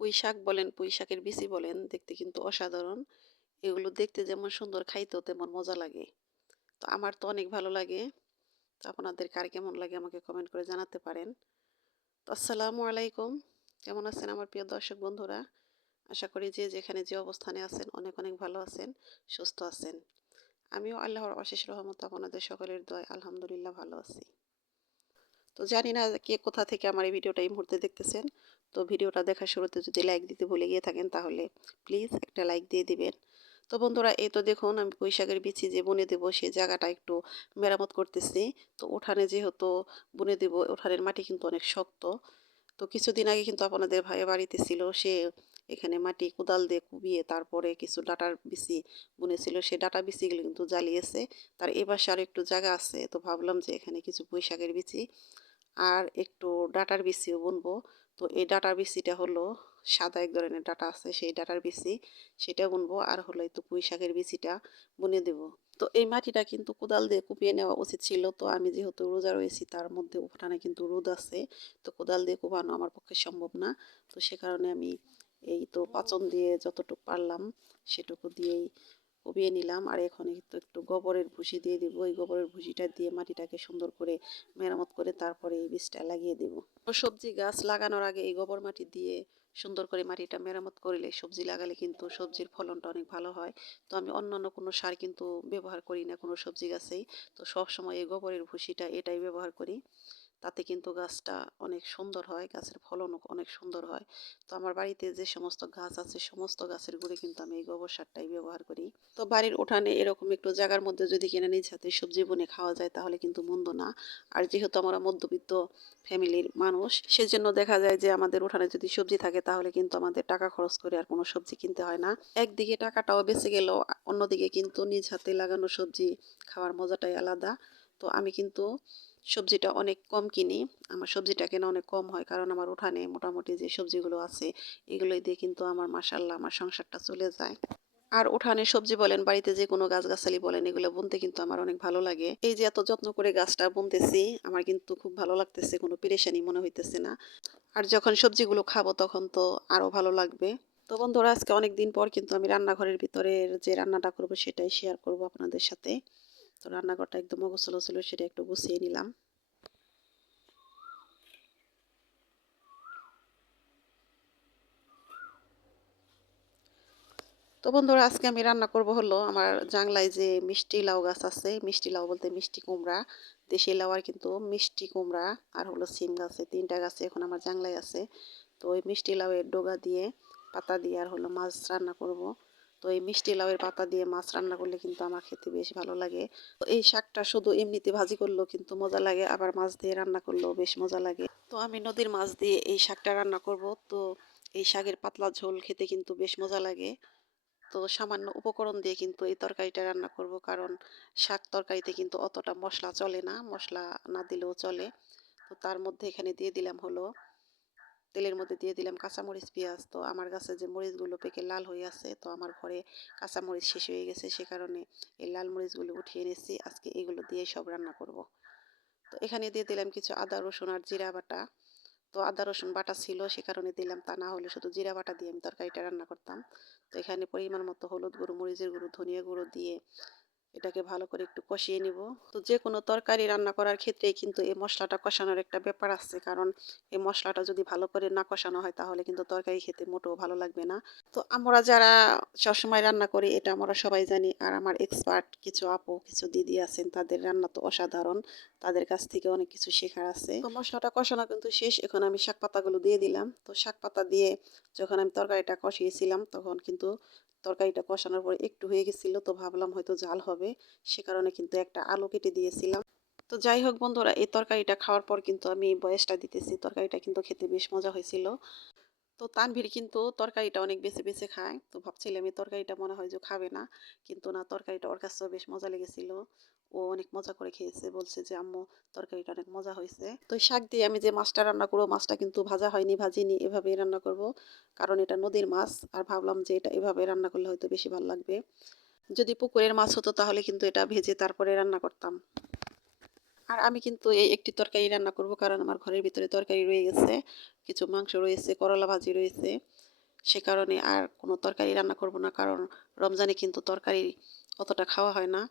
পুঁই শাক বলেন, পুঁই শাকের বিচি বলেন, দেখতে কিন্তু অসাধারণ। এগুলো দেখতে যেমন সুন্দর, খাইতেও তেমন মজা লাগে। তো আমার তো অনেক ভালো লাগে। তো আপনাদের কার কেমন লাগে আমাকে কমেন্ট করে জানাতে পারেন। তো আসসালামু আলাইকুম। কেমন আছেন আমার প্রিয় দর্শক বন্ধুরা? আশা করি যে যেখানে যে অবস্থানে আছেন অনেক অনেক ভালো আছেন, সুস্থ আছেন। আমিও আল্লাহর অশেষ রহমতে আপনাদের সকলের দোয়ায় আলহামদুলিল্লাহ ভালো আছি। তো জানি না কে কোথা থেকে আমার এই ভিডিওটা এই মুহূর্তে দেখতেছেন। তো ভিডিওটা দেখার শুরুতে যদি লাইক দিতে ভুলে গিয়ে থাকেন তাহলে প্লিজ একটা লাইক দিয়ে দিবেন। তো বন্ধুরা, এই তো দেখুন আমি পুঁই শাকের বিচি যে বুনে দেবো সেই জায়গাটা একটু মেরামত করতেছি। তো উঠানে যেহেতু বুনে দেবো, উঠানের মাটি কিন্তু অনেক শক্ত। তো কিছুদিন আগে কিন্তু আপনাদের ভাইয়া বাড়িতে ছিল, সে এখানে মাটি কোদাল দিয়ে কুবিয়ে তারপরে কিছু ডাটার বিচি বুনেছিল, সে ডাটা বিচিগুলো কিন্তু জ্বালিয়েছে। তার এবার আর একটু জায়গা আছে, তো ভাবলাম যে এখানে কিছু পুঁই শাকের বিচি আর একটু ডাটার বিচিও বুনবো। তো এই ডাটার বিচিটা হলো সাদা এক ধরনের ডাটা আছে, সেই ডাটার বিচি সেটা বুনবো। আর হলো এই তো পুঁই শাকের বিচিটা বুনে দেবো। তো এই মাটিটা কিন্তু কোদাল দিয়ে কুপিয়ে নেওয়া উচিত ছিল। তো আমি যেহেতু রোজা রয়েছি, তার মধ্যে উঠানে কিন্তু রোদ আছে, তো কোদাল দিয়ে কোপানো আমার পক্ষে সম্ভব না। তো সে কারণে আমি এই তো পাচন দিয়ে যতটুকু পারলাম সেটুকু দিয়েই কুপিয়ে নিলাম। আর এখন একটু একটু গোবরের ভুসি দিয়ে দিব। এই গোবরের ভুসিটা দিয়ে মাটিটাকে সুন্দর করে মেরামত করে তারপরে এই বীজটা লাগিয়ে দেব। সবজি গাছ লাগানোর আগে এই গোবর মাটি দিয়ে সুন্দর করে মাটিটা মেরামত করলে সবজি লাগালে কিন্তু সবজির ফলনটা অনেক ভালো হয়। তো আমি অন্যান্য কোনো সার কিন্তু ব্যবহার করি না কোনো সবজি গাছেই। তো সব সময় এই গোবরের ভুসিটা এটাই ব্যবহার করি। তাতে কিন্তু গাছটা অনেক সুন্দর হয়, গাছের ফলনও অনেক সুন্দর হয়। তো আমার বাড়িতে যে সমস্ত গাছ আছে সমস্ত গাছের গুঁড়ে কিন্তু আমি এই গোবর সারটাই ব্যবহার করি। তো বাড়ির উঠানে এরকম একটু জায়গার মধ্যে যদি কিনে নিজ হাতে সবজি বনে খাওয়া যায় তাহলে কিন্তু মন্দ না। আর যেহেতু আমরা মধ্যবিত্ত ফ্যামিলির মানুষ, সেজন্য দেখা যায় যে আমাদের উঠানে যদি সবজি থাকে তাহলে কিন্তু আমাদের টাকা খরচ করে আর কোনো সবজি কিনতে হয় না। একদিকে টাকাটাও বেঁচে গেল, অন্যদিকে কিন্তু নিজ হাতে লাগানো সবজি খাওয়ার মজাটাই আলাদা। তো আমি কিন্তু সবজিটা অনেক কম কিনি। আমার সবজিটা কেনা অনেক কম হয়, কারণ আমার উঠানে মোটামুটি যে সবজিগুলো আছে এগুলোই দিয়ে কিন্তু আমার মাশাআল্লাহ আমার সংসারটা চলে যায়। আর উঠানে সবজি বলেন, বাড়িতে যে কোনো গাছগাছালি বলেন, এগুলো বুনতে কিন্তু আমার অনেক ভালো লাগে। এই যে এত যত্ন করে গাছটা বুনতেছি, আমার কিন্তু খুব ভালো লাগতেছে, কোনো পেরেশানি মনে হইতেছে না। আর যখন সবজিগুলো খাবো তখন তো আরো ভালো লাগবে। তো বন্ধুরা, আজকে অনেক দিন পর কিন্তু আমি রান্নাঘরের ভিতরে যে রান্নাটা করব সেটাই শেয়ার করব আপনাদের সাথে। তো রান্নাঘরটা একদম অগোছালো ছিল, সেটা একটু গুছিয়ে নিলাম। তো বন্ধুরা, আজকে আমি রান্না করব হলো আমার জাংলায় যে মিষ্টি লাউ গাছ আছে, মিষ্টি লাউ বলতে মিষ্টি কুমড়া, দেশি লাউ আর কিন্তু মিষ্টি কুমড়া আর হলো সিম গাছে, তিনটা গাছে এখন আমার জাংলায় আছে। তো ওই মিষ্টি লাউয়ের ডগা দিয়ে পাতা দিয়ে আর হলো মাছ রান্না করব। তো এই মিষ্টি লাউয়ের পাতা দিয়ে মাছ রান্না করলে কিন্তু আমার খেতে বেশ ভালো লাগে। তো এই শাকটা শুধু এমনিতে ভাজি করলেও কিন্তু মজা লাগে, আবার মাছ দিয়ে রান্না করলেও বেশ মজা লাগে। তো আমি নদীর মাছ দিয়ে এই শাকটা রান্না করব। তো এই শাকের পাতলা ঝোল খেতে কিন্তু বেশ মজা লাগে। তো সামান্য উপকরণ দিয়ে কিন্তু এই তরকারিটা রান্না করব, কারণ শাক তরকারিতে কিন্তু অতটা মশলা চলে না, মশলা না দিলেও চলে। তো তার মধ্যে এখানে দিয়ে দিলাম হলো তেলের মধ্যে দিয়ে দিলাম কাঁচামরিচ, পেঁয়াজ। তো আমার গাছে যে মরিচগুলো পেকে লাল হয়ে আছে, তো আমার ঘরে কাঁচামরিচ শেষ হয়ে গেছে, সে কারণে এই লাল মরিচগুলো উঠিয়ে এনেছি। আজকে এগুলো দিয়ে সব রান্না করব। তো এখানে দিয়ে দিলাম কিছু আদা রসুন আর জিরা বাটা। তো আদা রসুন বাটা ছিল সে কারণে দিলাম, তা না হলে শুধু জিরা বাটা দিয়ে আমি তরকারিটা রান্না করতাম। তো এখানে পরিমাণ মতো হলুদ গুঁড়ো, মরিচের গুঁড়ো, ধনিয়া গুঁড়ো দিয়ে এটাকে ভালো করে একটু কষিয়ে নিব। তো যে কোনো তরকারি রান্না করার ক্ষেত্রেই কিন্তু এই মশলাটা কষানোর একটা ব্যাপার আছে, কারণ এই মশলাটা যদি ভালো করে না কষানো হয় তাহলে কিন্তু তরকারি খেতে মোটেও ভালো লাগবে না। তো আমরা যারা সবসময় রান্না করি এটা আমরা সবাই জানি, আর আমার এক্সপার্ট কিছু আপু কিছু দিদি আছেন, তাদের রান্না তো অসাধারণ, তাদের কাছ থেকে অনেক কিছু শেখার আছে। তো মশলাটা কষানো কিন্তু শেষ, এখন আমি শাক পাতাগুলো দিয়ে দিলাম। তো শাক পাতা দিয়ে যখন আমি তরকারিটা কষিয়েছিলাম তখন কিন্তু তরকারিটা কষানোর পর একটু হয়ে গেছিল, তো ভাবলাম হয়তো ঝাল হবে, সে কারণে কিন্তু একটা আলু কেটে দিয়েছিলাম। তো যাই হোক বন্ধুরা, এই তরকারিটা খাওয়ার পর কিন্তু আমি বয়েসটা দিতেছি, তরকারিটা কিন্তু খেতে বেশ মজা হয়েছিল। তো তানভীর কিন্তু তরকারিটা অনেক বেছে বেছে খায়, তো ভাবছিলাম এই তরকারিটা মনে হয় যে খাবে না, কিন্তু না, তরকারিটা ওর কাছেও বেশ মজা লেগেছিল। ও অনেক মজা করে খেয়েছে, বলছে যে আম্মু তরকারিটা অনেক মজা হয়েছে। তো শাক দিয়ে আমি যে মাছটা রান্না করবো, মাছটা কিন্তু ভাজা হয়নি, ভাজিনি, এভাবেই রান্না করব, কারণ এটা নদীর মাছ। আর ভাবলাম যে এটা এভাবে রান্না করলে হয়তো বেশি ভালো লাগবে। যদি পুকুরের মাছ হতো তাহলে কিন্তু এটা ভেজে তারপরে রান্না করতাম। আর আমি কিন্তু এই একটি তরকারি রান্না করব, কারণ আমার ঘরের ভিতরে তরকারি রয়ে গেছে, কিছু মাংস রয়েছে, করলা ভাজি রয়েছে। সে কারণে আর কোনো তরকারি রান্না করব না, কারণ রমজানে কিন্তু তরকারি অতটা খাওয়া হয় না।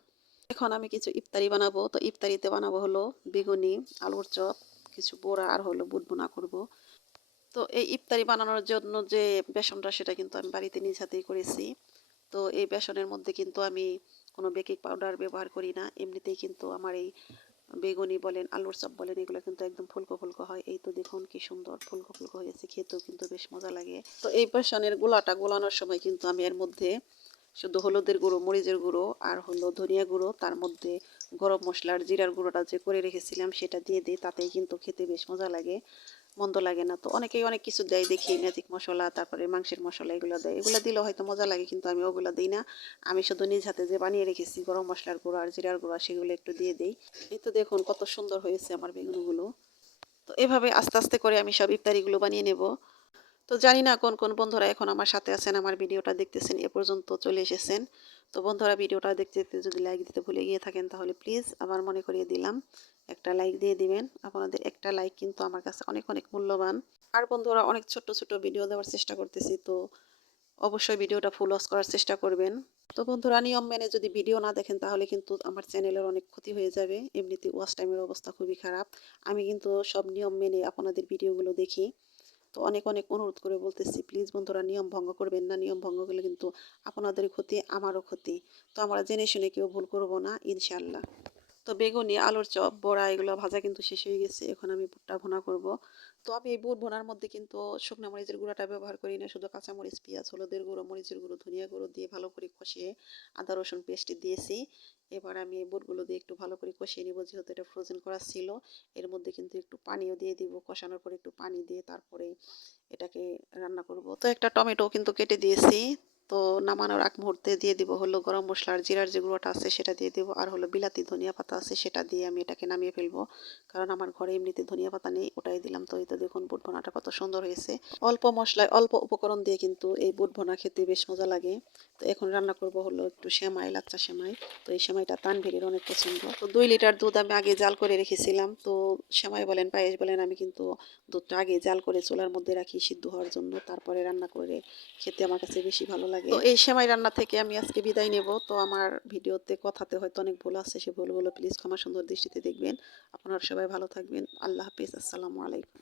এখন আমি কিছু ইফতারি বানাবো, তো ইফতারিতে বানাবো হলো বেগুনি, আলুর চপ, কিছু বড়া আর হলো বুট ভুনা করব। তো এই ইফতারি বানানোর জন্য যে বেসনটা সেটা কিন্তু আমি বাড়িতে নিজ হাতেই করেছি। তো এই বেসনের মধ্যে কিন্তু আমি কোনো বেকিং পাউডার ব্যবহার করি না, এমনিতেই কিন্তু আমার এই বেগুনি বলেন আলুর চপ বলেন এগুলো কিন্তু একদম ফুলকো ফুলকো হয়। এই তো দেখুন কি সুন্দর ফুলকো ফুলকো হয়েছে, খেতেও কিন্তু বেশ মজা লাগে। তো এই বেসনের গোলাটা গোলানোর সময় কিন্তু আমি এর মধ্যে শুধু হলুদের গুঁড়ো, মরিচের গুঁড়ো আর হলো ধনিয়া গুঁড়ো, তার মধ্যে গরম মশলার জিরার গুঁড়োটা যে করে রেখেছিলাম সেটা দিয়ে দিই, তাতেই কিন্তু খেতে বেশ মজা লাগে, মন্দ লাগে না। তো অনেকেই অনেক কিছু দেয় দেখি, ম্যাজিক মশলা, তারপরে মাংসের মশলা এগুলো দেয়, এগুলো দিলেও হয়তো মজা লাগে, কিন্তু আমি ওগুলো দিই না। আমি শুধু নিজ হাতে যে বানিয়ে রেখেছি গরম মশলার গুঁড়ো আর জিরার গুঁড়ো সেগুলো একটু দিয়ে দিই। এই তো দেখুন কত সুন্দর হয়েছে আমার বেগুনগুলো। তো এভাবে আস্তে আস্তে করে আমি সব ইফতারিগুলো বানিয়ে নেব। তো জানি না কোন কোন বন্ধুরা এখন আমার সাথে আছেন, আমার ভিডিওটা দেখতেছেন, এ পর্যন্ত চলে এসেছেন। তো বন্ধুরা ভিডিওটা দেখতে দেখতে যদি লাইক দিতে ভুলে গিয়ে থাকেন তাহলে প্লিজ আবার মনে করিয়ে দিলাম, একটা লাইক দিয়ে দিবেন। আপনাদের একটা লাইক কিন্তু আমার কাছে অনেক অনেক মূল্যবান। আর বন্ধুরা অনেক ছোট্ট ছোট ভিডিও দেওয়ার চেষ্টা করতেছি, তো অবশ্যই ভিডিওটা ফুল ওয়াচ করার চেষ্টা করবেন। তো বন্ধুরা নিয়ম মেনে যদি ভিডিও না দেখেন তাহলে কিন্তু আমার চ্যানেলের অনেক ক্ষতি হয়ে যাবে, এমনিতে ওয়াচ টাইমের অবস্থা খুবই খারাপ। আমি কিন্তু সব নিয়ম মেনে আপনাদের ভিডিওগুলো দেখি। তো অনেক অনেক অনুরোধ করে বলতেছি, প্লিজ বন্ধুরা নিয়ম ভঙ্গ করবেন না, নিয়ম ভঙ্গ করলে কিন্তু আপনাদের ক্ষতি আমারও ক্ষতি। তো আমরা জেনে শুনে কেউ ভুল করব না ইনশাল্লাহ। তো বেগুনি, আলুর চপ, বড়া এগুলো ভাজা কিন্তু শেষ হয়ে গেছে, এখন আমি বুটটা ভুনা করব। তো আমি এই বুট ভুনার মধ্যে কিন্তু শুকনো মরিচের গুঁড়াটা ব্যবহার করি না, শুধু কাঁচামরিচ, পেঁয়াজ, হলুদের গুঁড়ো, মরিচের গুঁড়ো, ধনিয়া গুঁড়ো দিয়ে ভালো করে কষিয়ে আদা রসুন পেস্ট দিয়েছি। এবার আমি এই বুটগুলো দিয়ে একটু ভালো করে কষিয়ে নিব, যেহেতু এটা ফ্রোজেন করা ছিল। এর মধ্যে কিন্তু একটু পানিও দিয়ে দিব, কষানোর পরে একটু পানি দিয়ে তারপরে এটাকে রান্না করব। তো একটা টমেটো কিন্তু কেটে দিয়েছি। তো নামানোর আগ মুহূর্তে দিয়ে দিব হলো গরম মশলা আর জিরার যে গুঁড়োটা আছে সেটা দিয়ে দিব, আর হলো বিলাতি ধনিয়া পাতা আছে সেটা দিয়ে আমি এটাকে নামিয়ে ফেলবো, কারণ আমার ঘরে এমনিতে ধনিয়া পাতা নেই, ওটাই দিলাম। তো এই তো দেখুন বুট ভুনাটা কত সুন্দর হয়েছে, অল্প মশলায় অল্প উপকরণ দিয়ে কিন্তু এই বুট ভুনা খেতে বেশ মজা লাগে। তো এখন রান্না করব হলো একটু সেমাই, লাচ্চা সেমাই। তো এই সেমাইটা তানভীরের অনেক পছন্দ। তো 2 লিটার দুধ আমি আগে জাল করে রেখেছিলাম। তো সেমাই বলেন পায়েস বলেন আমি কিন্তু দুধটা আগে জাল করে চুলার মধ্যে রাখি সিদ্ধ হওয়ার জন্য, তারপরে রান্না করে খেতে আমার কাছে বেশি ভালো লাগে। তো এই সেমাই রান্না থেকে আমি আজকে বিদায় নেব। তো আমার ভিডিওতে কথাতে হয়তো অনেক ভুল আছে, সে ভুলগুলো প্লিজ ক্ষমা সুন্দর দৃষ্টিতে দেখবেন। আপনারা সবাই ভালো থাকবেন। আল্লাহ হাফিজ, আসসালামু আলাইকুম।